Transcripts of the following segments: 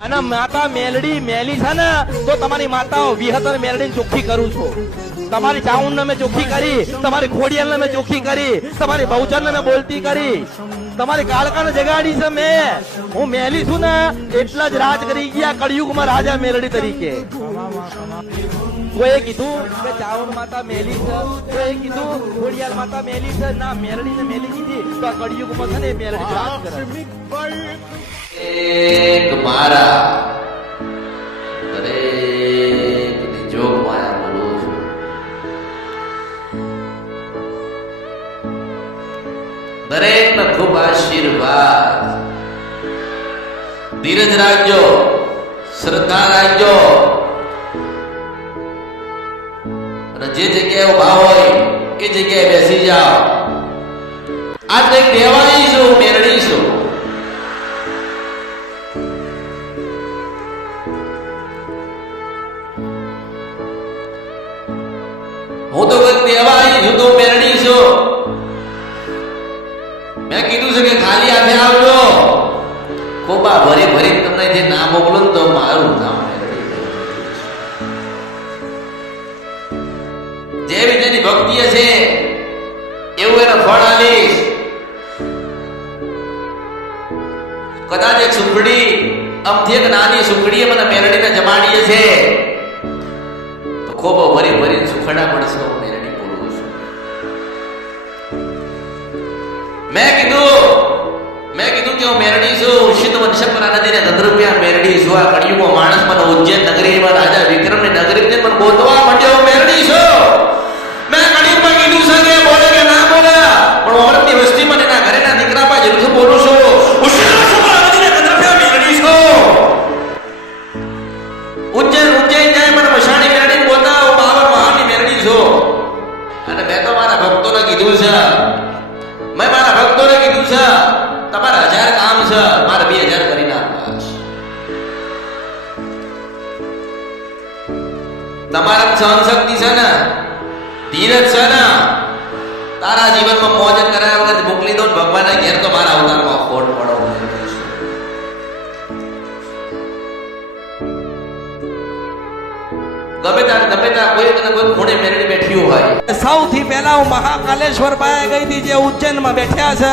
અને માતા મેલડી મેલી છે ને તો તમારી માતાઓ વિહતર મેલડી ચોખ્ખી કરું છું. તમારી ચાઉંડ ને મેં ચોખ્ખી કરી, તમારી ખોડિયાલ ને મેં ચોખ્ખી કરી, તમારી બહુચર ને મેં બોલતી કરી, તમારી કાળકાને જગાડી છે મેં. હું મેલી છું ને એટલા જ રાજ કરી ગયા કળિયુગમાં રાજા મેલડી તરીકે. કોઈએ કીધું કે ચાઉંડ માતા મેલી છે, કોઈએ કીધું ખોડિયાલ માતા મેલી છે. ના, મેલડી ને મેલી કીધી તો આ કળિયુગમાં છે ને મેલડી રાજ કરે. એક મારા દરેકની જોગ માયા બોલું છું. દરેકને ખૂબ આશીર્વાદ. ધીરજ રાખજો, શ્રદ્ધા રાખજો, અને જે જગ્યાએ ઉભા હોય એ જગ્યાએ બેસી જાઓ. આ કંઈક કહેવાય છું, મેળવી છું. હું તો કંઈક દેવાય છું, તો મેળવી છું. મેં કીધું છે કે ખાલી હાથે આવજો. કોબા ભરી ભરી તમને જે ના મોકલો ને તો મારું નામ જેવી તેની ભક્તિ છે એવું એનો ફળ આલીશ. કદાચ એક સુખડી, અમથી એક નાની સુખડી મને મેરડીને જમાડીએ છે તો ખોબો ભરી ભરી સુખડા મળશે. હું મેરડી બોલું છું. મેં કીધું કે હું મેરડી છું. શિત વંશપરા નદીને ધંધરૂપિયા મેરડી છું. આ કળિયુગમાં માણસ મને ઉજ્જૈન નગરીમાં રાજા વિક્રમની નગરીને મને ગોતવા માંડ્યો. હું મેરડી છું. મેં કળિયુગમાં કીધું છે કે બોલે કે ના બોલે, પણ ઓરતની વસ્તીમાં એના ઘરેના દીકરા પાસે જરૂર બોલું છું. ઉજ્જૈન જાય મને મશાણી મેરડી બોલતા હું 52 મહાની મેરડી છું. અને મેં તો મારા ભક્તોને કીધું છે, તમારા 1000 કામ છે, મારે 2000 કરી નાખવા. તમારા સહન શક્તિ છે ને, ધીરજ છે ને, તારા જીવનમાં મોજ કરાયા વગર મોકલી દો. ભગવાનના ઘેર તો મારા અવતારમાં ખોટ પડો. ગમે ત્યાં કોઈ ખૂણે મેરડી બેઠી હોય. સૌથી પહેલા હું મહાકાલેશ્વર પાસે ગઈ હતી, જે ઉજ્જૈનમાં બેઠ્યા છે,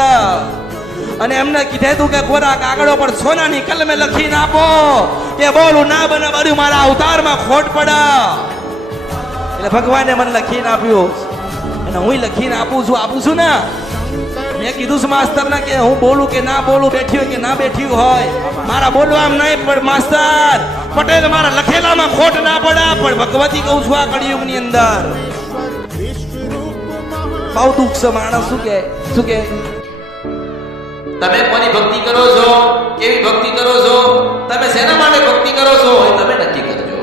અને એમને કીધું કે કોરા કાગળો પર સોનાની કલમે લખીને આપો કે બોલું ના બને બધું મારા અવતારમાં ખોટ પડે. એટલે ભગવાને મને લખીને આપ્યું અને હું લખીને આપું છું ને. મેં કીધું છે માસ્તરને કે હું બોલું કે ના બોલું, બેઠી હોય કે ના બેઠી હોય, મારા બોલવા નહીં પણ માસ્તર પટેલ મારા લખેલામાં ખોટ ના પડે. પણ ભગવતી કહું છું આ કળિયુગની અંદર બહુ દુઃખ છે. માણસ શું કે તમે કોની ભક્તિ કરો છો, કેવી ભક્તિ કરો છો, તમે શેના માટે ભક્તિ કરો છો એ તમે નક્કી કરજો.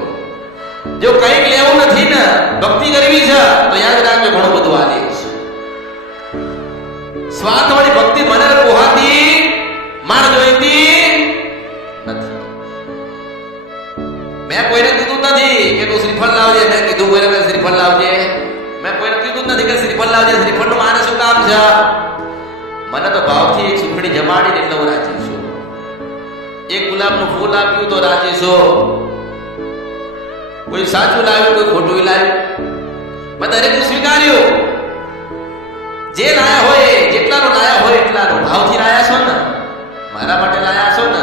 જો કંઈક લેવું નથી ને, ભક્તિ કરવી છે તો યાદ રાખજો ઘણું બધું આલીશ. સ્વાર્થવાળી ભક્તિ મને પોહાતી, માર જોઈતી નથી. મેં કોઈને કીધું નથી કે તું શ્રીફળ લાવજે. મેં કીધું કોઈને કે શ્રીફળ લાવજે. મેં કોઈને કીધું નથી કે શ્રીફળ લાવજે. શ્રીફળનું મારે શું કામ છે? મને તો ભાવથી એક સુખડી જમાડીને એટલે હું રાજી છું. એક ગુલાબનું ફૂલ આપ્યું તો રાજી છું. કોઈ સાચું લાવ્યું, કોઈ ખોટું લાવ્યું, મેં દરેકનું સ્વીકાર્યું. જે લાયા હોય, જેટલાનો લાયા હોય એટલાનો ભાવથી લાયા છો ને, મારા માટે લાયા છો ને.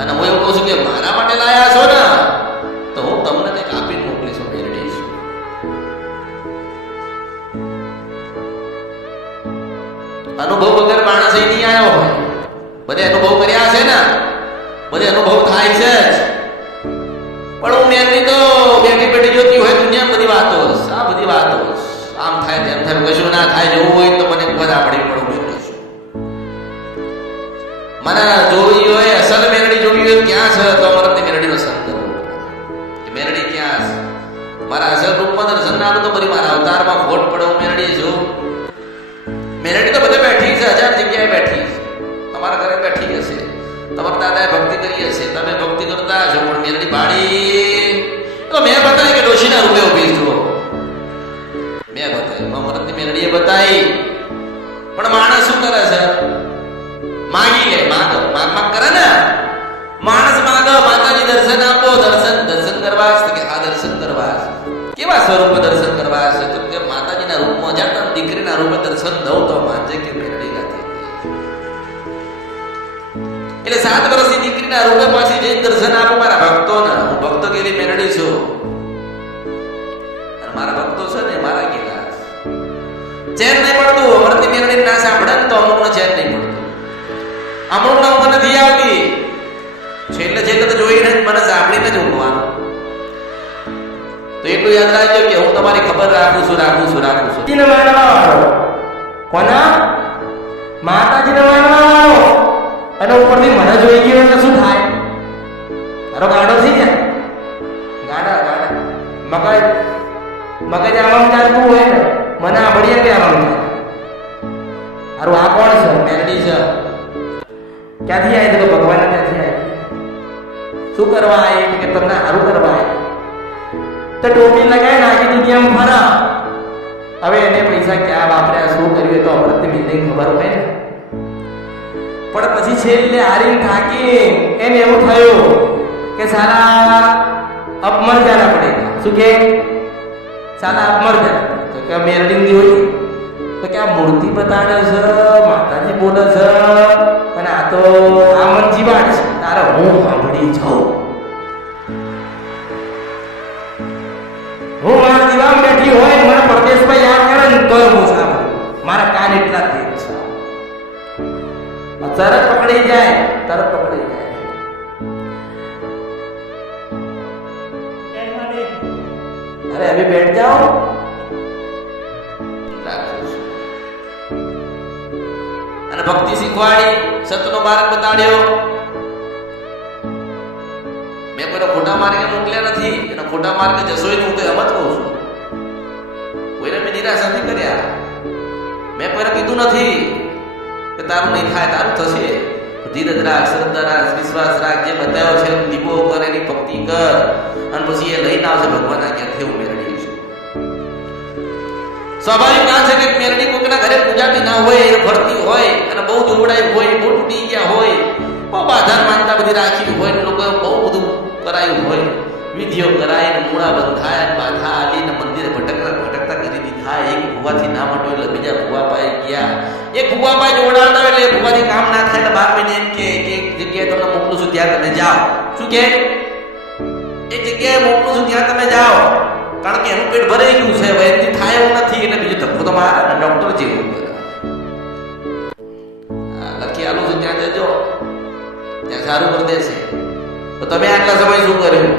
અને હું એવું કહું છું કે મારા માટે લાયા છો ને તો હું તમને કંઈક આપીને મોકલીશ. મેરડી છું. અનુભવ વગર માણસ અહીં નહીં આવ્યો હોય. બધે અનુભવ કર્યા છે ને, બધે અનુભવ થાય છે જ. પણ હું મેરડી તો બેઠી બેઠી જોતી હોય દુનિયા બધી વાતો, આ બધી વાતો આમ થાય તેમ થાય, કશું ના થાય. જવું હોય તો મને બધા પડી પડું મેળવી છું. મને જોવી હોય, અસલ મેરડી જોવી હોય ક્યાં છે તો અમારે મેરડીનો સંગ કરવો. મેરડી ક્યાં છે? મારા અસલ રૂપમાં દર્શન ના તો ફરી મારા અવતારમાં ખોટ પડે. હું મેરડી છું. મેરડી તો બધે બેઠી છે, 1000 જગ્યાએ બેઠી છે. તમારા ઘરે બેઠી હશે, તમારા દાદાએ ભક્તિ કરી હશે, તમે ભક્તિ કરતા હશો, પણ મેરડી બાળી તો મેં બતાવી કે ડોશીના રૂપે ઉભી છો. મેં બતાવી, મમરતની મેરડીએ બતાવી. પણ માણસ શું કરે છે? માગી લે, માગ કરે ને. માણસ માગે દર્શન દર્શન કરવા છે કે આ દર્શન કરવા છે. કેવા સ્વરૂપ દર્શન કરવા છે તો કે માતાજીના રૂપમાં જાતા દીકરીના રૂપે દર્શન દઉં તો માનજે કે મેરડી ગાતી. એટલે 7 વર્ષની દીકરીના રૂપે પાછી જઈને દર્શન આપું મારા ભક્તોને. હું ભક્ત કેલી મેરડી છું અને મારા ભક્તો છે ને મારા કેલા ચેન નહીં પડતું. અમરતી મેરડી ના સાંભળે ને તો અમુકને ચેન નહીં પડતું. અમુકને ઊંઘ નથી આવતી. છેલ્લે છેલ્લે તો જોઈને જ મને સાંભળીને જ ઊંઘવાનું. તો એટલું યાદ રાખજો કે હું તમારી ખબર રાખું છું. માતાજીને માનવા વાળો કોના? માતાજીને માનવા વાળો. અને ઉપરથી મને જોઈ ગયો એટલે શું થાય? તારો ગાડો થઈ જાય. ગાડા મગજ આમ ચાલતું હોય ને મને આ બળિયા કે આમ થાય. હારું આ કોણ છે? મેરડી છે. ક્યાંથી આવી? તો ભગવાન ક્યાંથી આવી? શું કરવા આવી? કે તમને સારું કરવા આવી. તો ટોપી લગાવી આખી દુનિયામાં ફરા. હવે એને પૈસા ક્યાં વાપર્યા, શું કર્યું તો અમૃત બિલને ખબર હોય ને. પણ પછી છેલ્લે હારીને થાકી એને એવું થયું કે સાલા અપમર જાના પડેગા. શું કે સાલા અપમર જાના. તો કે મેરડી હોય તો કે આ મૂર્તિ બતાડે છે, માતાજી બોલે છે અને આ તો આ મન જીવાડ છે. તારે હું સાંભળી જાઉં. હું મારા દીવામાં બેઠી હોય મને પરદેશમાં યાદ કરે ને તો હું સાંભળું. મારા કાન એટલા તેજ છે. તરત પકડી જાય. અરે અભી બેઠ જાઓ. અને ભક્તિ શીખવાડી, સતનો માર્ગ બતાડ્યો. મેં કોઈનો ખોટા માર્ગે મોકલ્યા નથી. એનો ખોટા માર્ગે જશો હું તો એમ જ કહું છું. કોઈને મેં નિરાશા નથી કર્યા. મેં કોઈને કીધું નથી કે તારું નહીં થાય, તારું થશે. ધીરજ રાખ, શ્રદ્ધા રાખ, વિશ્વાસ રાખ. જે બતાવ્યો છે દીવો કર, એની ભક્તિ કર અને પછી એ લઈને આવશે ભગવાનના ક્યાંથી હું મેળવી છું. સ્વાભાવિક ના છે કે મેરડી કોઈના ઘરે પૂજાતી ના હોય, એ ફરતી હોય અને બહુ દુબળાઈ હોય, બહુ તૂટી ગયા હોય, બહુ બાધા માનતા બધી રાખી હોય, લોકો બહુ બધું કરાયું હોય, વિધિઓ કરાય, મૂળા બંધાય, બાધા આલીને મંદિરે ભટકતા કરી દીધા. એક ભુવાથી ના મળ્યો એટલે બીજા ભુવા પાસે ગયા. એક ભુવા પાસે જોડાતા એટલે એ ભુવાથી કામ ના થાય એટલે 12 મહિને એમ કે એક જગ્યાએ તમને મોકલું છું ત્યાં તમે જાઓ. શું કે એક જગ્યાએ મોકલું છું ત્યાં તમે જાઓ. કારણ કે એનું પેટ ભરાઈ ગયું છે, એમથી થાય એવું નથી એટલે બીજું ધક્કો તો મારે ડોક્ટર જેવું લખી આલું છું ત્યાં જજો, ત્યાં સારું કરી દેશે. તો તમે આટલા સમય શું કર્યું?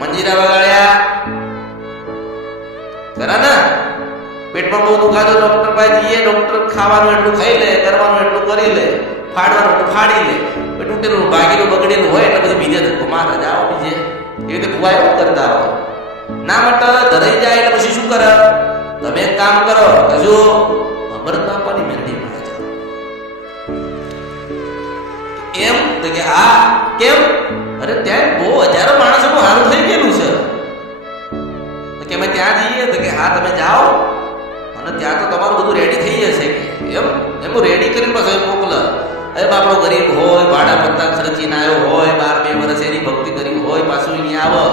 મંજીરા વગાડ્યા ખરા ને? પેટમાં બહુ દુખાતો ડોક્ટર પાસે જઈએ, ડોક્ટર ખાવાનું એટલું ખાઈ લે, કરવાનું એટલું કરી લે, ફાડવાનું એટલું ફાડી લે. તૂટેલું ભાગેલું બગડેલું હોય એટલે બધું બીજે ધક્કો મારે જાઓ બીજે. એવી રીતે ભુવા એવું કરતા હોય. ના માટે ધરાઈ જાય એટલે પછી શું કરે? તમે એક કામ કરો, હજુ અમૃત બાપાની મેરડીમાં જાઓ. એમ તો કે હા કેમ? અરે ત્યાં બહુ હજારો માણસોનું હારું થઈ ગયેલું છે. તો કે અમે ત્યાં જઈએ? તો કે હા તમે જાઓ અને ત્યાં તો તમારું બધું રેડી થઈ જશે. કે એમ રેડી કરીને પછી મોકલે. અરે બાપડો ગરીબ હોય, ભાડા પત્તા ખર્ચીને આવ્યો હોય, 12 વર્ષ એની ભક્તિ કરી હોય, પાછું અહીંયા આવે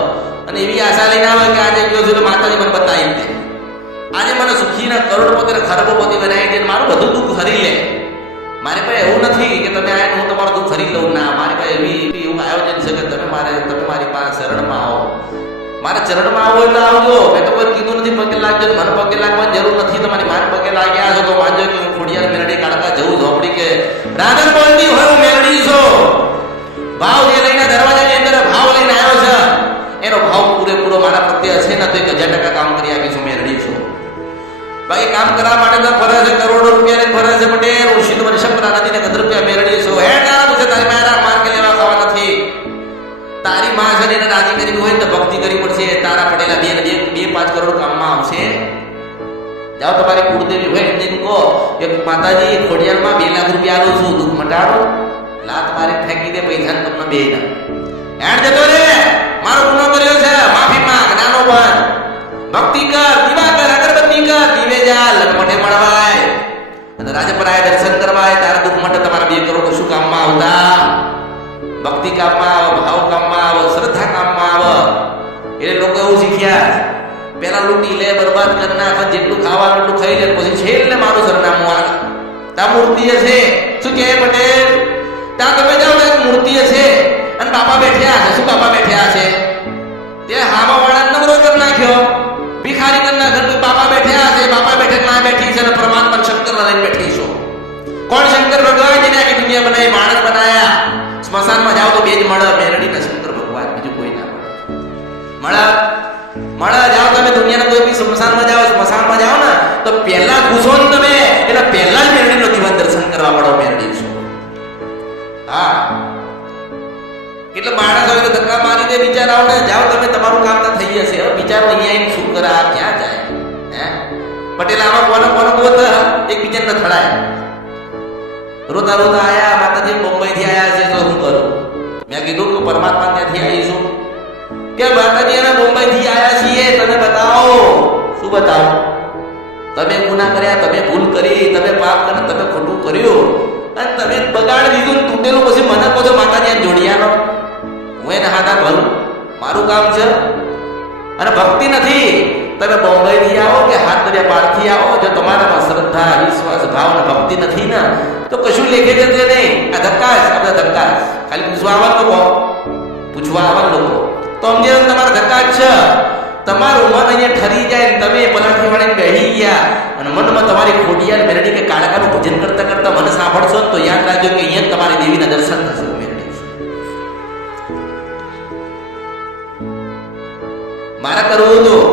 અને એવી આશા લઈને આવે કે આજે ગયો છું માતાજી મને બતાવી દે, આજે મને સુખીના કરોડપતિ ને ખરબોપતિ બનાવી દે, મારું બધું દુઃખ હરી લે. મારી પાસે એવું નથી કે તમે આવીને હું તમારું દુઃખ હરી લઉં. ના, મારી પાસે એવું આયોજન છે કે તમે મારી પાસે શરણમાં આવો. મારા ચરણમાં આવો એટલે આવજો. મેં તો કોઈ કીધું નથી પગે લાગજો. મને પગે લાગવાની જરૂર નથી. તમારી મારે પગે લાગ્યા છો તો માનજો કે હું ખોડિયાર મેરડી કાઢતા જવું ઝોપડી કે રાધન બોલતી હોય હું મેરડી છું. ભાવ જે લઈને દરવાજાની અંદર ભાવ લઈને આવ્યો છે એનો ભાવ પૂરેપૂરો મારા પ્રત્યે છે ને તો 1000% કામ કરી આપીશું. મેરડી છું. બાકી કામ કરવા માટે તો ફરે છે, કરોડો રૂપિયા ફરે છે પટેલ. ઉશિત વર્ષપરા નદીને 10 રૂપિયા મેરડી છું. હે તારા પૂછે તારી મારા માર કે લેવા ખાવા નથી. તારી માં શરીરને રાજી કરી હોય તો ભક્તિ કરવી પડશે. તારા પડેલા 2-5 કરોડ કામમાં આવશે. જાઓ તમારી કુળદેવી હોય એમને કહો કે માતાજી ખોડિયારમાં 2 લાખ રૂપિયા આલું છું, દુઃખ મટાડો. લાત મારી ફેંકી દે પૈસા તમને બે ના હેડ જતો રે. મારો ગુનો કર્યો છે, માફી માંગ, નાનો બન, ભક્તિ કર, દીવા કર, અગરબત્તી કર, દીવે જા, લટમટે મળવાય અને રાજપરાય દર્શન કરવાય. તારા દુઃખ માટે તમારા 2 કરોડ શું કામમાં આવતા? ભક્તિ કામમાં આવે, ભાવ કામમાં આવે, શ્રદ્ધા કામમાં આવે. લૂંટી લે, બરબાદ કરી નાખે, જેટલું ખાવાનું એટલું ખાઈ લે, પછી છેલ્લે મારું સરનામું આવે. ત્યાં મૂર્તિ હશે, શું કહે પટેલ? ત્યાં તમે જાઓ ને મૂર્તિ હશે અને બાપા બેઠ્યા છે. શું બાપા બેઠ્યા છે? તે હામા વાળા નવરો કરી નાખ્યો, ભિખારી કરી નાખ્યો. બાપા બેઠ્યા છે, બાપા બેઠે ના બેઠી છે અને પરમાત્મા શંકર લઈને બેઠી છો. કોણ શંકર ભગવાન? જેને આખી દુનિયા બનાવી, માણસ બનાયા. સ્મશાનમાં જાઓ તો બે જ મળે, મેરડી ને શંકર ભગવાન, બીજું કોઈ ના મળે. મળે જાઓ તમે દુનિયાના કોઈ બી સ્મશાનમાં જાઓ ને તો પહેલા ઘૂસો ને તમે એટલે પહેલા જ મેરડીનો દીવાન દર્શન કરવા મળો. મેરડી છો. હા, એટલે માણસ હોય તો ધક્કા મારી દે બિચારાઓને. જાઓ તમે, તમારું કામ તો થઈ જશે. હવે બિચારો અહીંયા આવીને શું કરે? આ ક્યાં જાય? હે પટેલ, આમાં કોને ગોત? એકબીજાને થડાય. રોતા રોતા આયા માતાજી, મુંબઈ થી આયા છે, તો શું કરું? મેં કીધું કે પરમાત્મા ત્યાંથી આવીશું કે માતાજી અમે મુંબઈ થી આયા છીએ, તમે બતાવો. શું બતાવો? તમે ગુનાહ કર્યા, તમે ભૂલ કરી, તમે પાપ કર્યું, તમે ખોટું કર્યું અને તમે બગાડી દીધું, તૂટેલું. પછી મને કહો છો માતાજી જોડિયાનો? હું એને હાથા ભરું? મારું કામ છે. અને ભક્તિ નથી. તમે બોમ્બે થી આવો કે હાથ દરિયા પાર થી આવો, જો તમારામાં શ્રદ્ધા, વિશ્વાસ, ભાવ અને ભક્તિ નથી ને તો કશું લેખે જશે નહીં. આ ધક્કા ખાલી પૂછવા આવા લોકો તો સમજે તમારા ધક્કા જ છે. તમારું મન અહીંયા ઠરી જાય, તમે પલાઠી વાળીને બેહી ગયા અને મનમાં તમારી ખોડિયાર મેરડી કે કાળકાનું ભજન કરતા કરતા મને સાંભળશો તો યાદ રાખજો કે અહીંયા તમારી દેવીના દર્શન થશે. મેરડી મારા કરવું હતું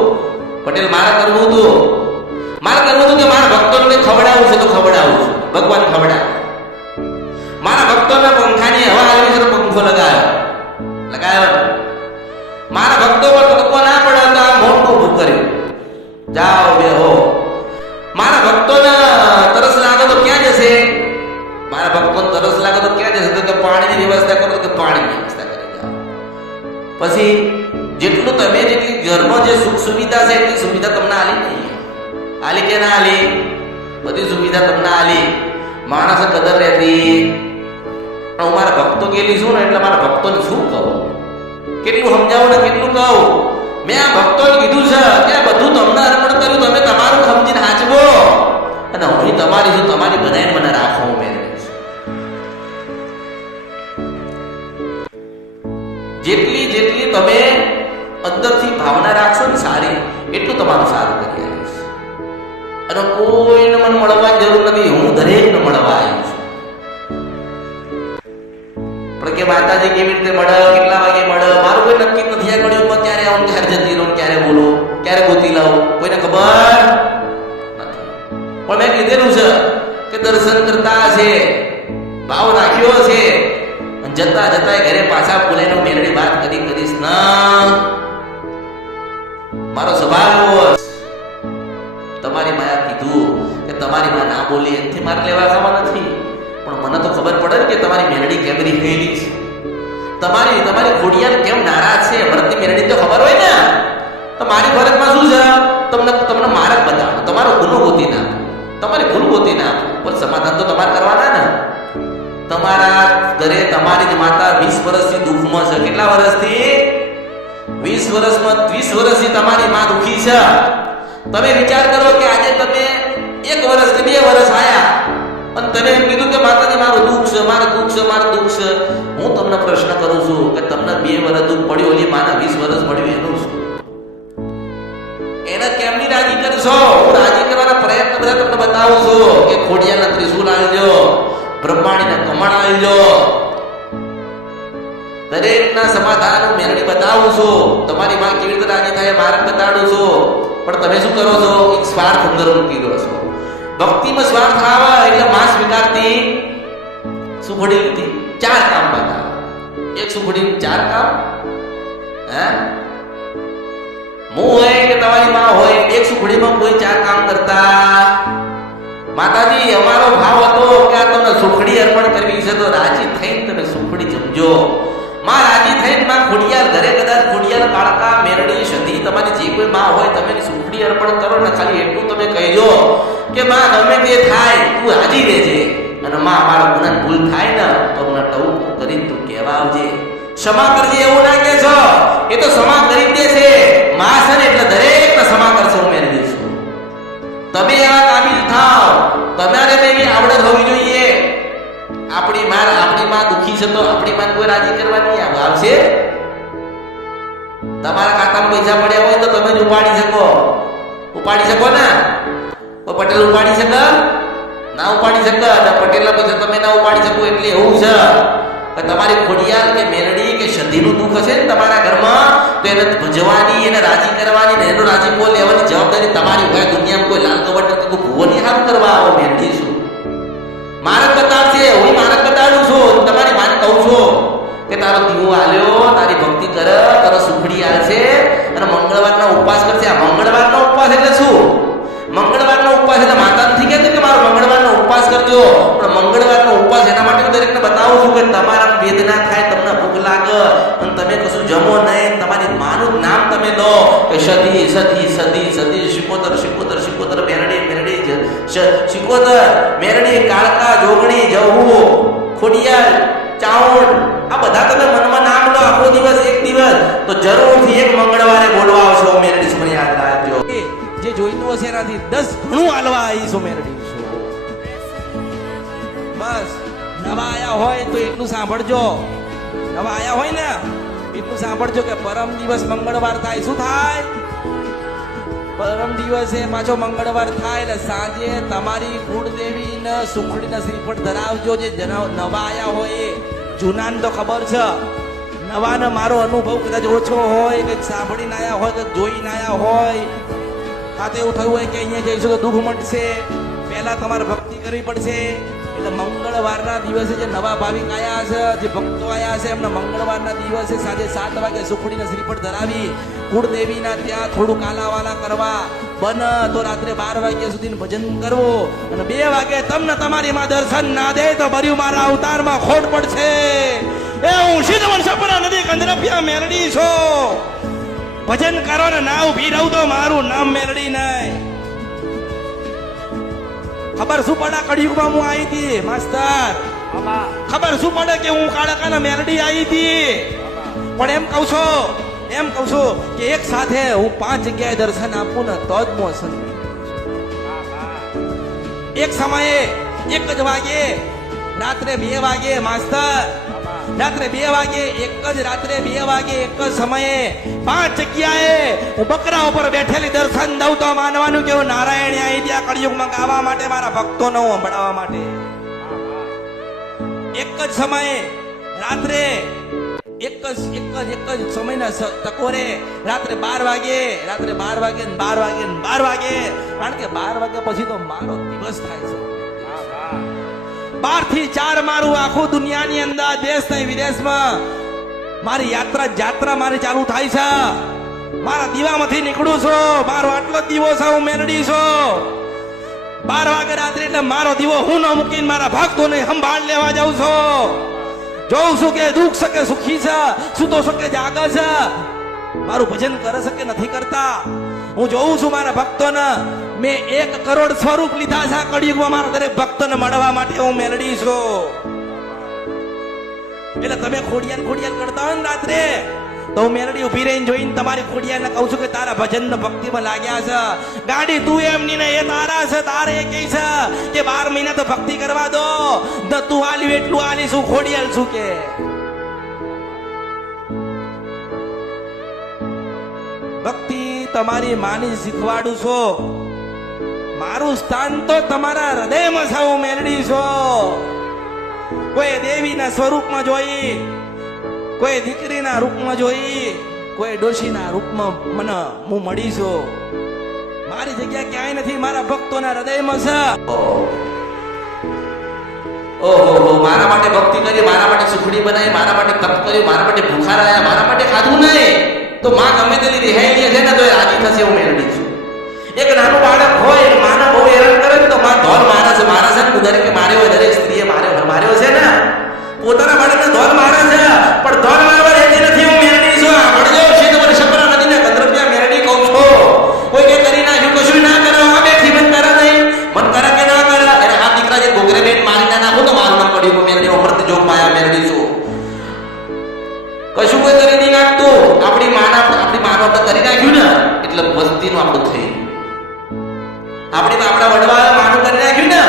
પટેલ, મારા કરવું હતું કે મારા ભક્તોને ખવડાવું છે તો ખવડાવું છું. ભગવાન ખવડાવે. મારા ભક્તોને પંખાની હવા આવી છે તો પંખો લગાવ્યો. મારા ભક્તો પર તડકો ના પડે તો આ મોટું ઊભું કર્યું. જાઓ બેહો. મારા ભક્તોને તરસ લાગે તો ક્યાં જશે? મારા ભક્તોને તરસ લાગે તો ક્યાં જશે? તો કે પાણીની વ્યવસ્થા કરો તો પાણીની વ્યવસ્થા કરી જાઓ. પછી જેટલું તમે જેટલી ઘરમાં જે સુખ સુવિધા છે એટલી સુવિધા તમને આલી નહીં. આલી કે ના આલી? બધી સુવિધા તમને આલી. માણસ કદર રહેતી. પણ હું મારા ભક્તો ગયેલી છું ને એટલે મારા ભક્તોને શું કહું? કેટલું સમજાવું ને કેટલું કહું? મેં આ ભક્તોને કીધું છે કે બધું તમને અર્પણ કર્યું, તમે તમારું સમજીને હાચવો અને હું તમારી છું, તમારી બધાને મને રાખો. મેં જેટલી તમે અંદરથી ભાવના રાખશો ને સારી, એટલું તમારું સારું કરી આવીશ. અને કોઈને મને મળવાની જરૂર નથી, હું દરેકને મળવા આવી છું. પણ કે માતાજી કેવી રીતે મળે, કેટલા વાગે મળે, મારું કોઈ નક્કી નથી. આ ઘડીમાં ક્યારે આવું, ક્યારે જતી રહું, ક્યારે બોલું, ક્યારે ગોતી લાવું, કોઈને ખબર નથી. પણ મેં કીધેલું છે કે દર્શન કરતા હશે, ભાવ રાખ્યો છે, જતા જતા ઘરે પાછા બોલાઈને મેરડી વાત કરીશ ના. મારો સ્વભાવ એવો તમારી માયા કીધું કે તમારી માં ના બોલી એથી મારે લેવા ખાવા નથી. પણ મને તો ખબર પડે કે તમારી મેરડી કેમ રીખેલી છે, તમારી ખોડિયાર કેમ નારાજ છે. ભરતની મેરડી તો ખબર હોય ને. તો મારી ફરજમાં શું છે? તમને માર્ગ બતાવો, તમારો ગુનો ગોતી ના, તમારી ભૂલ ગોતી ના. પણ સમાધાન તો તમારે કરવાના ને. તમારા ઘરે તમારી જ માતા 20 વર્ષથી દુઃખમાં છે. કેટલા વર્ષથી? 20 વર્ષમાં 20 વર્ષથી તમારી માં દુઃખી છે. તમે વિચાર કરો કે આજે તમે 1 વર્ષ કે 2 વર્ષ આયા અને તમે એમ કીધું કે માતાજી મારું દુઃખ છે, મારું દુઃખ છે. હું તમને પ્રશ્ન કરું છું કે તમને 2 વર્ષ દુઃખ પડ્યું, ઓલી માના 20 વર્ષ પડ્યું, એનું શું? એને કેમની રાજી કરશો? હું રાજી કરવાના પ્રયત્ન બધા તમને બતાવું છું કે ખોડિયાના ત્રિશુલ આલજો, બ્રહ્માણીના કમળ આલજો, દરેકના સમાધાન મેરડી બતાવું છું. તમારી માં કેવી રીતે રાજી થાય માર્ગ બતાડું છું. પણ તમે શું કરો છો? એક સ્વાર્થ અંદર મૂકી દો છો. ભક્તિમાં સ્વાર્થ આવે એટલે માં સ્વીકારતી સુખડી હતી 4 કામ બતાવે. એક સુખડી 4 કામ. હે હું હોય કે તમારી માં હોય, એક સુખડીમાં કોઈ 4 કામ કરતા. માતાજી અમારો ભાવ હતો કે આ તમને સુખડી અર્પણ કરવી છે તો રાજી થઈને તમે સુખડી જમજો. માં રાજી થઈને માં ખોડિયાર ઘરે કદાચ ખોડિયાર કાળકા મેરડી સધી તમારી જે કોઈ માં હોય તમે સુખડી અર્પણ કરો ને. ખાલી એટલું તમે કહેજો કે માં ગમે તે થાય તું રાજી રહેજે અને માં અમારો ગુનાહ ભૂલ થાય ને તો મને ટવું કરીને તું કહેવા આવજે, ક્ષમા કરજે. એવું ના કહેશો, એ તો ક્ષમા કરી દે છે માં છે ને એટલે દરેકને ક્ષમા કરશે. છે તો આપણી માં કોઈ રાજી કરવા નહીં આવશે. તમારા ખાતામાં પૈસા પડ્યા હોય તો તમે જ ઉપાડી શકો ને. પટેલ ઉપાડી શકે ના ઉપાડી શકે? પટેલના પૈસા તમે ના ઉપાડી શકો. એટલે એવું છે કે તમારી ખોડિયાર કે મેરડી કે સધીનું દુઃખ હશે ને તમારા ઘરમાં, તો એને ભજવાની, એને રાજી કરવાની ને એનો રાજીપો લેવાની જવાબદારી તમારી હોય. દુનિયામાં કોઈ લાલ કબટ નથી, કોઈ ભૂવો નહીં હારું કરવા આવો. મેરડી છું મારક બતાવશે, હું મારક બતાડું છું. તમારી માને કહું છું કે તારો દીવો આલ્યો, તારી ભક્તિ કર, તારો સુખડી આલશે અને મંગળવારનો ઉપવાસ કરશે. આ મંગળવારનો ઉપવાસ એટલે શું? મંગળવારનો ઉપવાસ એટલે માતા નથી કહેતી કે મારો મંગળવારનો ઉપવાસ કરજો, પણ મંગળવારનો ઉપવાસ એના માટે હું દરેકને બતાવું છું કે તમારા વેદના થાય, તમને ભૂખ લાગે અને તમે કશું જમો નહીં, તમારી માનું નામ તમે લો કે સદી સદી સદી સદી શિકોતર શિકોતર શિકોતર મેરડી મેરડી શિકોતર મેરડી કાળકા જોગણી જવું ખોડિયાર ચાઉંડ, આ બધા તમે મનમાં નામ લો આખો દિવસ એક દિવસ, તો જરૂરથી એક મંગળવારે બોલવા આવશો. મેરડી સમય યાદ રાખજો. જે જોઈતું હશે એનાથી 10 ગણું આલવા આવીશું મેરડી. બસ નવા આયા હોય તો એટલું સાંભળજો, નવા આયા હોય ને એટલું સાંભળજો કે પરમ દિવસ મંગળવાર થાય. શું થાય? પરમ દિવસે પાછો મંગળવાર થાય એટલે સાંજે તમારી કુળદેવી ને સુખડી ને શ્રીફળ ધરાવજો. જે નવા આયા હોય એ જૂનાને તો ખબર છે, નવાને મારો અનુભવ કદાચ ઓછો હોય, કંઈક સાંભળીને આયા હોય, કંઈક જોઈને આયા હોય, ખાતે એવું થયું હોય કે અહીંયા જઈશું તો દુઃખ મળશે, પહેલા તમારે ભક્તિ કરવી પડશે. એટલે મંગળવારના દિવસે જે નવા ભાવિક આયા છે, જે ભક્તો આયા છે, એમને મંગળવારના દિવસે સાંજે 7 વાગે સુખડીને શ્રીફળ ધરાવી કુળદેવીના ત્યાં થોડું કાલાવાલા કરવા, બને તો રાત્રે 12 વાગ્યા સુધી ભજન કરવું, અને 2 વાગે તમને તમારી માં દર્શન ના દે તો ભર્યું મારા અવતારમાં ખોટ પડશે. એ હું સિદ્ધવન સપના નદી કંદરપિયા મેરડી છો. ભજન કરો ને ના ઉભી રહું તો મારું નામ મેરડી નહીં. ખબર શું પડે કળિયુગમાં હું આવી હતી માસ્તર? ખબર શું પડે કે હું કાળકાના મેરડી આવી હતી? પણ એમ કહું છું કે એક સાથે હું 5 જગ્યાએ દર્શન આપું ને તો જ મોસન. એક સમયે 1 જ વાગે, રાત્રે 2 વાગે માસ્તર, રાત્રે 2 વાગે, રાત્રે 2 વાગે એક જ સમયે 5 જગ્યાએ હું બકરા ઉપર બેઠેલી દર્શન દઉં તો માનવાનું કે હું નારાયણ આવી ત્યાં કળિયુગમાં ગાવા માટે, મારા ભક્તોને હું સંભળાવવા માટે. એક જ સમયે રાત્રે એક જ સમયના ટકોરે રાત્રે 12 વાગે ને 12 વાગે, કારણ કે 12 વાગ્યા પછી તો મારો દિવસ થાય છે. 12 થી 4 મારું આખું દુનિયાની અંદર, દેશ ને વિદેશમાં મારી જાત્રા મારી ચાલુ થાય છે. મારા દીવામાંથી નીકળું છું, મારો આટલો દીવો છે, હું મેરડી છું. 12 વાગે રાત્રે એટલે મારો દીવો હું ન મૂકીને મારા ભક્તોને સંભાળ લેવા જાઉં છું. જોઉં છું કે દુઃખ શકે સુખી છે, સૂતો શકે જાગે છે, મારું ભજન કરે છે કે નથી કરતા. હું જોઉં છું મારા ભક્તોને. મેં 1 કરોડ સ્વરૂપ લીધા છે કળિયુગમાં મારા દરેક ભક્તોને મળવા માટે. હું મેલડી છું. એટલે તમે ખોડિયાલ કરતા હોય ને રાત્રે, તો હું મેલડી ઉભી રહીને જોઈને તમારી ખોડિયાને કહું છું કે તારા ભજન ને ભક્તિમાં લાગ્યા છે. ગાડી તું એમની ને એ તારા છે, તારે એ કહે છે કે 12 મહિના તો ભક્તિ કરવા દો, તું આલ્યું એટલું આલીશું. ખોડિયાલ શું કે ભક્તિ તમારી માની શીખવાડું છું. મારું સ્થાન તો તમારા હૃદયમાં છે. હું મેલડી છું. કોઈ દેવીના સ્વરૂપમાં જોઈ, કોઈ દીકરીના રૂપમાં જોઈ, કોઈ ડોશીના રૂપમાં મને હું મળી છું. મારી જગ્યા ક્યાંય નથી, મારા ભક્તોના હૃદયમાં છે. ઓહો, મારા માટે ભક્તિ કરી, મારા માટે સુખડી બનાવી, મારા માટે તપ કર્યું, મારા માટે ભૂખા રહ્યા, મારા માટે ખાધું નહીં તો માં ગમે તેલી રિહાઈ છે ને તો એ રાજી થશે. હું મેળવી છું. એક નાનું બાળક હોય અને માને બહુ હેરાન કરે તો માં ધોલ મારે છે. દરેકે માર્યો હોય, દરેક સ્ત્રીએ માર્યો છે ને, પોતાના બાળકને ધોલ મારે છે, પણ ધોલ મારવા રહેતી નથી. હું મેળવી છું. પડજો છે તમારી સપના નદીને કંદરપિયા મેળવી કહું છો. કોઈ કે કરી નાખ્યું, કશું ના કરો, આ બેઠી મન કરે નહીં, મન કરે કે ના કરે, એને આ દીકરા જે ગોગરે બેન મારી ના નાખું તો મારું નામ પડ્યું મેળવી. અમૃત જોગ પાયા મેળવી છું. કશું કોઈ કરી નહીં નાખતું. આપણી માનો આપણે કરી નાખ્યું ને એટલે વસ્તીનું આપણું થઈ. આપણા વડવા માનું કરી નાખ્યું ને,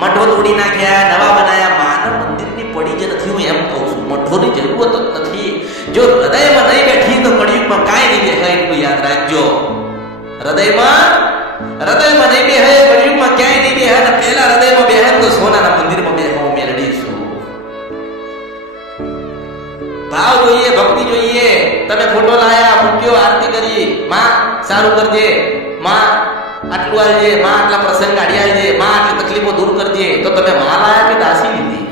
મઠો તોડી નાખ્યા, નવા બનાયા. માનવ મંદિરની પડી જ નથી. હું એમ કહું વઢોની જરૂરત જ નથી. જો હૃદયમાં નહીં બેઠી તો કળિયુગમાં કાંઈ નહીં બેહાય, એટલું યાદ રાખજો. હૃદયમાં નહીં બેહાય, કળિયુગમાં ક્યાંય નહીં બેહાય. અને પહેલા હૃદયમાં બેહાય તો સોનાના મંદિરમાં બેહવું મેળવીશું. ભાવ જોઈએ, ભક્તિ જોઈએ. તમે ફોટો લાયા, મૂક્યો, આરતી કરી, માં સારું કરજે, માં આટલું આલજે, માં આટલા પ્રસંગ કાઢી આલજે, માં આટલી તકલીફો દૂર કરજે, તો તમે માં લાયા કે દાસી લીધી?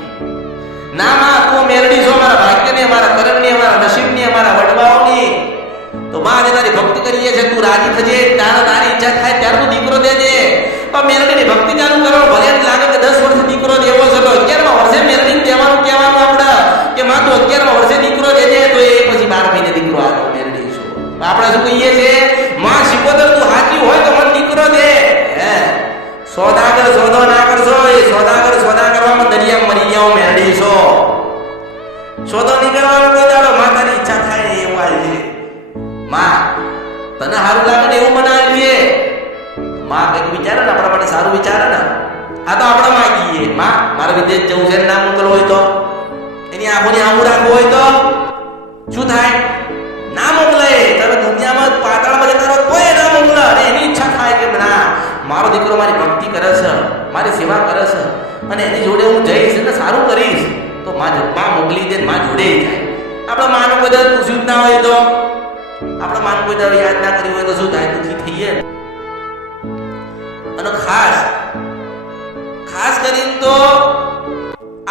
ના માં, તું મેરડી છો, મારા ભાગ્યની, અમારા કરમની, અમારા નસીબની, અમારા વડવાઓની. તો માં જે તારી ભક્તિ કરીએ છે, તું રાજી થજે. તારી ઈચ્છા થાય ત્યારે તું દીકરો દેજે. પણ મેરડીની ભક્તિ ચાલુ કરો, ભલે એમ લાગે કે 10 વર્ષે દીકરો દેવો છે, તો 11મા વર્ષે મેરડીને દેવાનું કહેવાનું આપણે કે માં તું 11મા વર્ષે દીકરો દેજે, તો એ પછી 12 મહિને દીકરો આવ્યો મેરડી છો. આપણે શું કહીએ છે? માં શિકોતર તું સાચી હોય તો મને દીકરો દે. હે સોદાગર સોદો ના કરશો, એ સોદાગર સોદા કરવામાં દરિયા મરી જાઓ મેરડી છો. સોદો નહીં કરવાનો કોઈ દાડો, માં તારી ઈચ્છા થાય ને એવું આલજે. માં તને સારું લાગે ને એવું બનાવીએ. માં કંઈક વિચારે ને આપણા માટે સારું વિચારે ને. આ તો આપણે માંગીએ, માં મારે વિદેશ જવું છે, ના મોકલવું હોય તો, એની આંખોની આંબુ રાખવું હોય તો શું થાય? ના મોકલે. તમે દુનિયામાં પાતાળમાં જતા રહો કોઈ ના મોકલે. અને એની ઈચ્છા થાય કે ના, મારો દીકરો મારી ભક્તિ કરે છે, મારી સેવા કરે છે, અને એની જોડે હું જઈશ અને સારું કરીશ, તો માં મોકલી દે, માં જોડે જાય. આપણે માનો કોઈ દર પૂછ્યું જ ના હોય તો, આપણે માન કોઈ દર યાદ ના કરી હોય તો શું થાય? દુઃખી થઈએ. અને ખાસ કરીને તો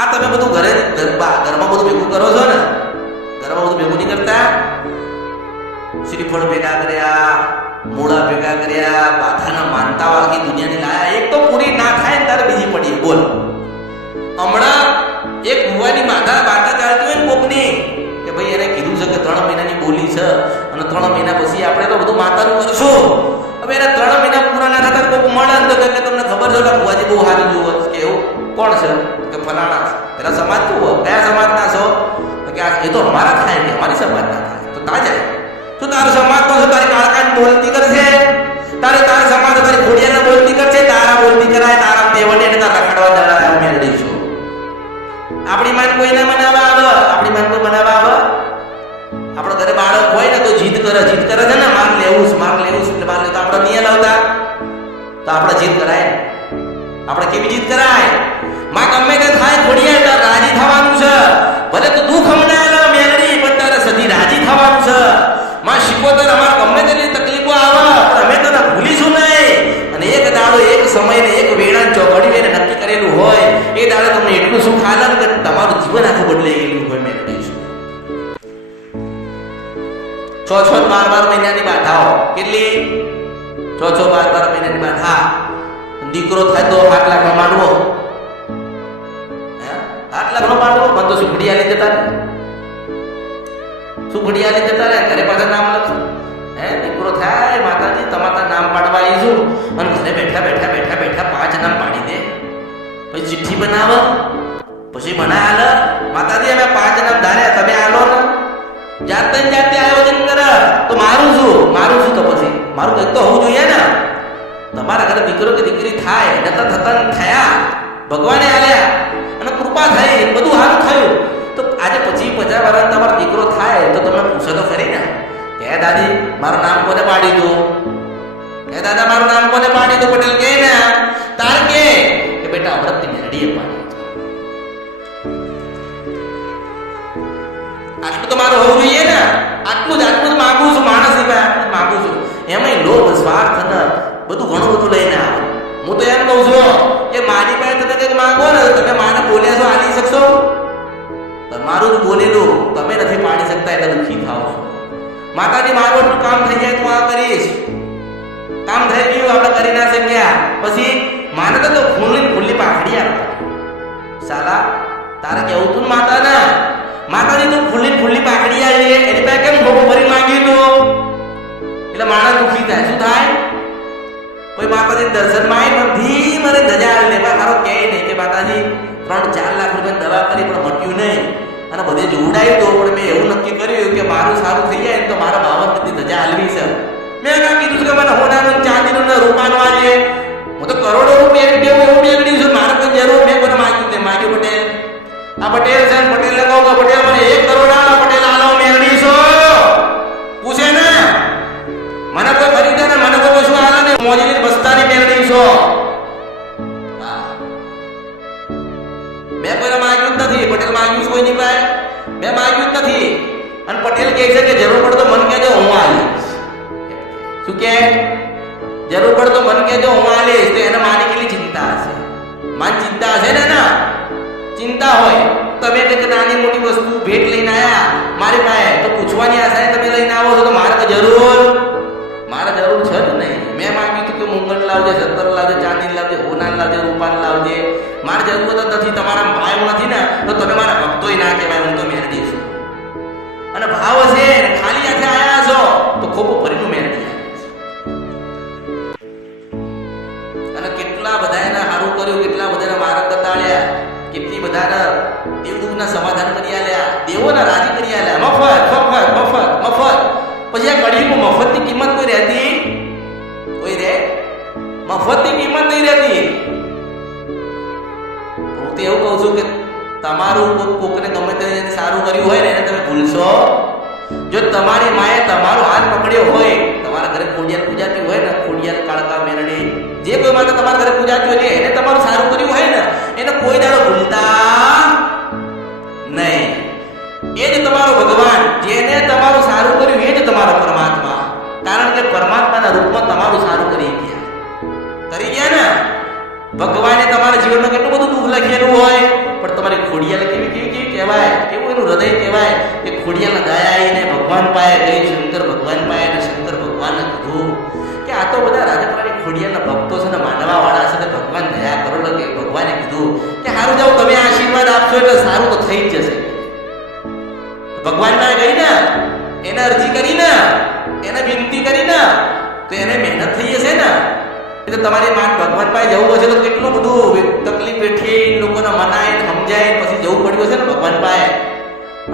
આ તમે બધું ઘરમાં બધું ભેગું કરો છો ને, ઘરમાં બધું ભેગું નહીં કરતા. શ્રીફળ ભેગા કર્યા, મૂળા ભેગા કર્યા, બાથાના માનતા વાગી દુનિયાની લાયા, એક તો પૂરી ના થાય ને તારે બીજી પડી. બોલ, હમણાં એક ભુવાની માથા વાર્તા ચાલતી હોય ને કોકની કે ભાઈ એને કીધું છે કે 3 મહિનાની બોલી છે અને 3 મહિના પછી આપણે તો બધું માતાનું કરશું. હવે એને 3 મહિના પૂરા ના થતા કોક મળે તો કે તમને ખબર છે કે ભુવાજી બહુ સારું જુઓ કે એવું કોણ છે કે ફલાણા છે. પેલા સમાજ શું હોય, કયા સમાજના છો? તો કે એ તો અમારા થાય કે અમારી સમાજના થાય. તો તા જાય તું તારો સમાજ તો છે, તારી કાળકાની બોલતી કરશે, તારા સમાજ તારી ખોડિયાને બોલતી કરશે, તારા બોલતી કરાય, તારા દેવને એને તારા રખડવા દડા મેળવી છું. આપણી માન કોઈ ના મનાવા આવે, આપણી માન કોઈ મનાવા આવે. આપણા ઘરે બાળક હોય ને તો જીદ કરે છે ને, માન લેવું છે એટલે માન લે. તો આપણે નહીં લાવતા તો આપણે જીદ કરાય. આપણે કેવી જીદ કરાય? માં ગમે તે થાય ખોડિયા તાર રાજી થવાનું છે. ભલે તો દુઃખ હમણાં આલે મેરડી, પણ તારે સદી રાજી થવાનું છે. માં શિકોતર અમાર ગમે તેટલી તકલીફો આવે પણ અમે તને ભૂલીશું નહીં. અને એક દાડો, એક સમય ને એક વેળા ચોઘડી વેને નક્કી કરેલું હોય, એ દાડો તમને એટલું સુખ આલે કે તમારું જીવન આખું બદલાઈ ગયેલું હોય મેરડી છે. 6-6, 12 મહિનાની બાધાઓ કેટલી? 6-6, 12 મહિનાની બાધા. દીકરો થાય તો 8 લાખનો માંડવો, 8 લાખનો માંડવો. મને તો સુખડી આલી જતા ને, ઘરે પાછા નામ લખું. દીકરો થાય માતાજી તમારા નામ પાડવા આવીશું, અને ઘરે બેઠા 5 નામ પાડી દે. પછી ચિઠ્ઠી બનાવે, પછી મને હાલ માતાજી અમે 5 નામ ધાર્યા, તમે હાલો ને. જાતે આયોજન કરે તો મારું શું? તો પછી મારું કંઈક તો હોવું જોઈએ ને. તમારા ઘરે દીકરો કે દીકરી થાય, નતા થતા થયા, ભગવાને આલ્યા અને કૃપા થઈ, બધું સારું થયું. તો આજે 50 વર્ષ તમારો દીકરો થાય તો તમે પૂછો તો ખરી ને કે દાદી મારું નામ કોને પાડી દઉં? કે દાદા મારું નામ કોને પાડી દઉં? પટેલ કે ને તાર કે બેટા અમૃતની મેરડીએ પાડી. આટલું તો મારું હોવું જોઈએ ને. આટલું જ માંગુ છું, માણસ ભાઈ આટલું જ માંગુ છું. એમાંય લોભ, સ્વાર્થ ને બધું ઘણું બધું લઈને આવે. હું તો એમ કહું છું કે મારી પાસે તમે કંઈક માંગો ને, તમે માને બોલ્યા છો આલી શકશો? તમારું જ બોલેલું તમે નથી પાડી શકતા એટલે દુઃખી થાવ છો. માતાજી મારું એટલું કામ થઈ જાય તો આ કરીશ. કામ થઈ ગયું, આપણે કરી ના શક્યા, પછી માને તો ખુલ્લી પાઘડી આપે. સાલા તારે કેવું તું માતા ને, માતાજી તું ખુલ્લી પાઘડી આવી એની પાસે કેમ ખોખો ભરી માંગી તું? એટલે માણસ દુઃખી થાય. શું થાય? કોઈ માતાજી દર્શનમાં આવી પણ ધીમે ધજા આવી લે. મારો કહે નહીં કે માતાજી 3-4 લાખ રૂપિયા દવા કરી પણ મટ્યું નહીં, અને બધે જોડાયું તો પણ મેં એવું નક્કી કર્યું કે મારું સારું થઈ જાય તો મારા 52 ધજા હાલવી છે. મેં કાં કીધું કે મને હોનાનું, ચાંદીનું ને રૂપાનું આજે હું તો કરોડો રૂપિયા એવું મેળવ્યું છું. મારે કોઈ જરૂર મેં કોને માગ્યું પટેલ. આ પટેલ છે, પટેલ લગાવો, પટેલ મને 1 જરૂર પડે તો મને કહેજો, હું આવીશ. શું કે જરૂર પડે તો મને કહેજો, હું આવીશ. તો એને માની કેટલી ચિંતા હશે? માન ચિંતા હશે ને? ના ચિંતા હોય તમે કંઈક નાની મોટી વસ્તુ ભેટ લઈને આયા મારી પાસે, તો પૂછવાની આશાએ તમે લઈને આવો છો, તો મારે તો જરૂર છે જ નહીં. મેં માંગ્યું હતું કે મુંગળ લાવજે, સત્તર લાવજે, ચાંદી લાવજે, હોના લાવજે, રૂપાન લાવજે. મારે જરૂર જ નથી. તમારા ભાઈ હું નથી ને, તો તમે મારા ભક્તોય ના કહેવાય. હું તો મેરડી છું. અને ભાવ હશે ખાલી હાથે આયા છો તો ખોબો ભરીનું મેરડી આવે છે. અને કેટલા બધાને સારું કર્યું, કેટલા બધાને માર્ગ બતાડ્યા, કેટલી બધાને દેવ દુઃખના સમાધાન કરી આલ્યા, દેવોના રાજી કરી આલ્યા. મફત મફત મફત મફત. પછી આ કડીમાં મફતની કિંમત કોઈ રહેતી? કોઈ રે? મફતની કિંમત નહીં રહેતી. હું તો એવું કહું છું કે તમારું કોકને ગમે તે સારું કર્યું હોય ને એને તમે ભૂલશો? જો તમારી માએ તમારો હાથ પકડ્યો હોય, તમારા ઘરે ખોડિયાર પૂજાતી હોય ને, ખોડિયાર કાળકા મેરડી જે કોઈ માટે તમારા ઘરે પૂજાતી હોય એને તમારું સારું કર્યું હોય ને, એને કોઈ દાડો ભૂલતા નહીં. એ જ તમારો ભગવાન, જેને તમારું સારું કર્યું એ જ તમારો પરમાત્મા. કારણ કે પરમાત્માના રૂપમાં તમારું સારું કરી ગયા ને. ભગવાને તમારા જીવનમાં કેટલું બધું દુઃખ લખેલું હોય, પણ તમારી ખોડિયાલ કેવી કેવી કેવી કહેવાય, કેવું એનું હૃદય કહેવાય કે ખોડિયાલના દયા આવીને ભગવાન પાસે ગઈ, શંકર ભગવાન પાસે, અને શંકર ભગવાનને કીધું કે આ તો બધા રાજપરાની ખોડિયાલના ભક્તો છે ને, માનવા વાળા છે, ભગવાન દયા કરો. કે ભગવાને કીધું કે સારું જાવ, તમે આશીર્વાદ આપશો એટલે સારું તો થઈ જ જશે. ભગવાન પાસે ગઈ ને, એને અરજી કરી ને, એને વિનંતી કરી ને, તો એને મહેનત થઈ જશે ને. એટલે તમારી માન ભગવાન પાસે જવું હશે તો કેટલું બધું તકલીફ વેઠી લોકોને મનાય સમજાય પછી જવું પડ્યું હશે ને ભગવાન પાસે.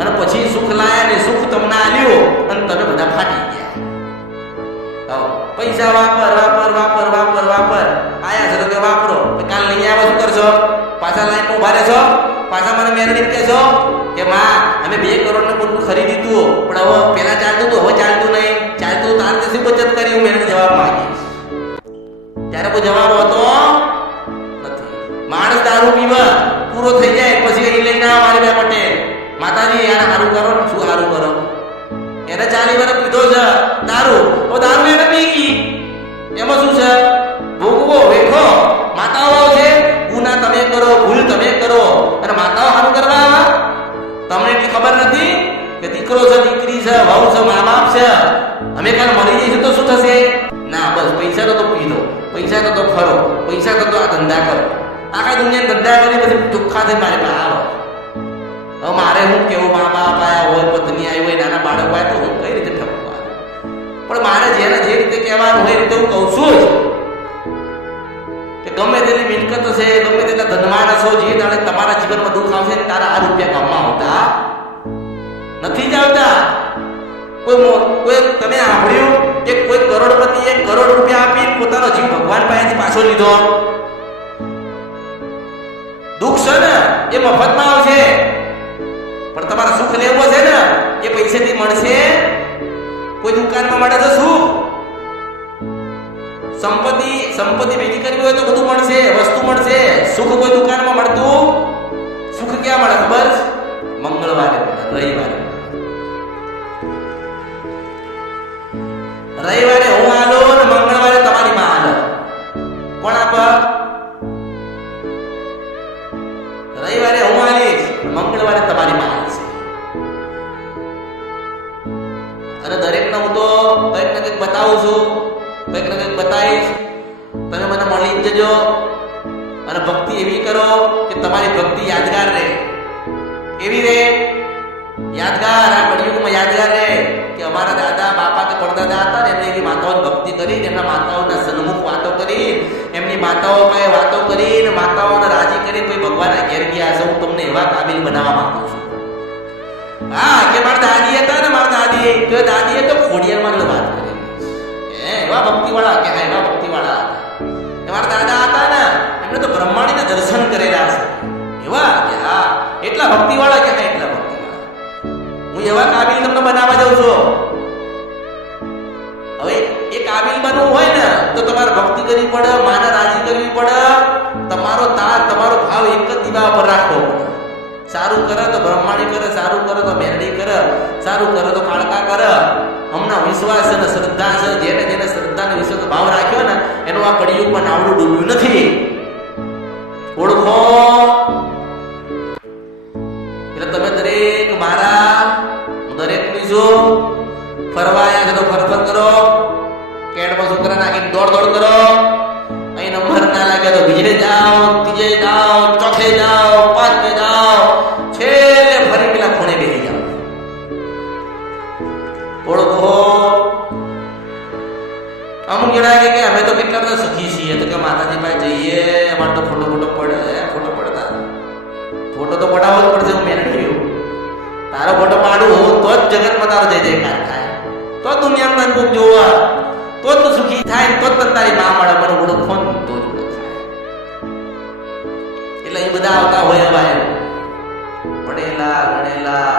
અને પછી સુખ લાયા ને સુખ તમને આલ્યું અને તમે બધા ફાટી ગયા. પૈસા વાપર વાપર વાપર વાપર વાપર આયા છે તો કે વાપરો. કાલ નહીં આવો શું કરશો? પાછા લાઈનમાં ઉભા રહેશો? પાછા મને મેરડી કહેશો કે માં અમે 2 કરોડ ને બધું ખરીદી દીધું, પણ હવે પેલા ચાલતું હતું, હવે ચાલતું નહીં. ચાલતું તાર શું બચત કરી? હું મેરડી જવાબ માંગીશ. ત્યારે કોઈ જવાબ હતો નથી. માણસ દારૂ પીવા પૂરો થઈ જાય પછી એ લઈને આવ મારી બે પટેલ, માતાજી યાર સારું કરો. શું સારું કરો? એને 40 વર્ષ પીધો છે દારૂ, તો દારૂ એને પી ગઈ, એમાં શું છે? ભોગવો વેખો. માતાઓ છે ગુના તમે કરો, ભૂલ તમે કરો, અને માતાઓ સારું કરવા આવે? તમને એટલી ખબર નથી કે દીકરો છે, દીકરી છે, વહુ છે, મા બાપ છે, અમે કાલ મરી જઈશું તો શું થશે? ના બસ પૈસા તો પી લો, પૈસા તો ખરો, પૈસા તો આ ધંધા કરો. આખા દુનિયા ધંધા કરી પછી ચોખ્ખા થઈ મારે પાસે આવો. હવે મારે શું કેવું? મા બાપ આયા હોય, પત્ની આવી હોય, નાના બાળકો આવ્યા, તો હું કઈ રીતે ઠપવા? પણ મારે જેને જે રીતે કહેવાનું હોય એ રીતે હું કહું છું કે ગમે તેની મિલકત હશે, ગમે તેટલા ધનવાન હશો, જે તારે તમારા જીવનમાં દુઃખ આવશે તારા આ રૂપિયા કામમાં આવતા નથી જ આવતા. કોઈ તમે સાંભળ્યું કે કોઈ કરોડપતિ 1 કરોડ રૂપિયા આપી પોતાનો જીવ ભગવાન પાસેથી પાછો લીધો? દુઃખ છે ને એ મફતમાં આવશે, પણ તમારે સુખ લેવું છે ને એ પૈસેથી મળશે. કોઈ દુકાનમાં મળે તો શું? સંપત્તિ ભેગી કરવી હોય તો બધું મળશે, વસ્તુ મળશે. સુખ કોઈ દુકાનમાં મળતું? સુખ ક્યાં મળે ખબર? મંગળવારે, રવિવારે હું આલો ને મંગળવારે તમારી માં આલો. કોણ આપ? રવિવારે હું આલીશ, મંગળવારે તમારી માં આલીશ. અને દરેકને હું તો કંઈક ને કંઈક બતાવું છું, કંઈક ને કંઈક બતાવીશ. તમે મને મળી જજો અને ભક્તિ એવી કરો કે તમારી ભક્તિ યાદગાર રહે. કેવી રહે? યાદગાર. આ કળિયુગમાં યાદગાર રહે કે અમારા દાદા બાપા કે પરદાદા હતા ને એમને એવી માતાઓની ભક્તિ કરી, એમના માતાઓના સન્મુખ વાતો કરી, એમની માતાઓ પાસે વાતો કરી, માતાઓને રાજી કરી, કોઈ ભગવાનના ઘેર ગયા છે. હું તમને એવા કાબિલ બનાવવા માંગુ છું. હા, કે મારા દાદી હતા ને, મારા દાદીએ તો ખોડિયારમાં વાત કરી. એવા ભક્તિવાળા કે હા, એવા ભક્તિવાળા હતા. મારા દાદા હતા ને એમને તો બ્રહ્માણીના દર્શન કરેલા છે. એવા કે હા, એટલા ભક્તિવાળા કે હા, એટલા ભક્તિવાળા. હું એવા કાબિલ તમને બનાવવા જાઉં છું. હવે એ કાબિલ બનવું હોય ને તો તમારે ભક્તિ કરવી પડે, માને રાજી કરવી પડે, તમારો તાર તમારો ભાવ એક જ દીવા પર રાખવો પડે. સારું કરે તો બ્રહ્માણી કરે, સારું કરે તો મેરડી કરે, સારું કરે તો કાળકા કરે. હમણાં વિશ્વાસ અને શ્રદ્ધા છે, જેને જેને શ્રદ્ધા અને વિશ્વાસ ભાવ રાખ્યો ને એનું આ કળિયુગમાં નાવડું ડૂબ્યું નથી. ઓળખો. એટલે તમે દરેક મારા, દરેક બીજું ફરવા આવ્યા છે તો ફરફર કરો, કેડમાં છોકરા નાખીને દોડ કરો. અહીં નંબર ના લાગ્યા તો બીજે જાઓ, ત્રીજે જાઓ, ચોથે જાઓ, પાંચમે જાઓ, છેલ્લે ફરી પેલા ખૂણે બેસી જાઓ. ઓળખો. અમુક જણા કે અમે તો કેટલા બધા સુખી છીએ, તો કે માતાજી પાસે જઈએ, અમારે તો ફોટો પડે. ફોટો પડતા ફોટો તો પડાવવો જ પડશે. હું મેળવ્યું તારો ફોટો પાડું તો જ જગતમાં તારો જય જયકાર થાય, તો જ દુનિયામાં કોક જોવા, તો જ તું સુખી થાય, તો જ તને તારી મા મળે. મને ઓળખો ને તો જ ઓળખાય. એટલે એ બધા આવતા હોય હવે ભણેલા ગણેલા,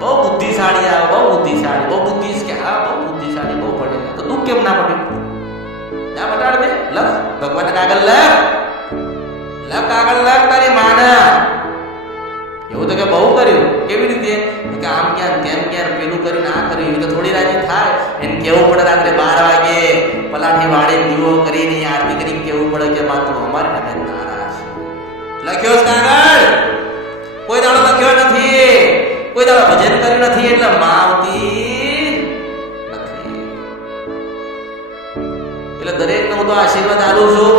બહુ બુદ્ધિશાળી આવે, બહુ બુદ્ધિશાળી, બહુ બુદ્ધિ કે હા બહુ બુદ્ધિશાળી, બહુ ભણેલા. તો તું કેમ ના પડ્યું? ના બટાડ દે, લખ ભગવાન કાગળ લખ કાગળ લખ તારી માના. એવું તો કે બહુ કર્યું. કેવી રીતે? કે આમ ક્યાં તેમ ક્યાં પેલું કર્યું આ કર્યું, એવી તો થોડી રાજી થાય. એને કેવું પડે રાત્રે 12 વાગે પલાઠી વાળી દીવો કરીને આરતી કરીને કેવું પડે કે માં તું અમારી માટે નારાજ. લખ્યો છે કાગળ, કોઈ દાડો લખ્યો નથી, કોઈ દાડો ભજન કર્યું નથી, એટલે માં આવતી નથી. એટલે દરેકને હું તો આશીર્વાદ આલું છું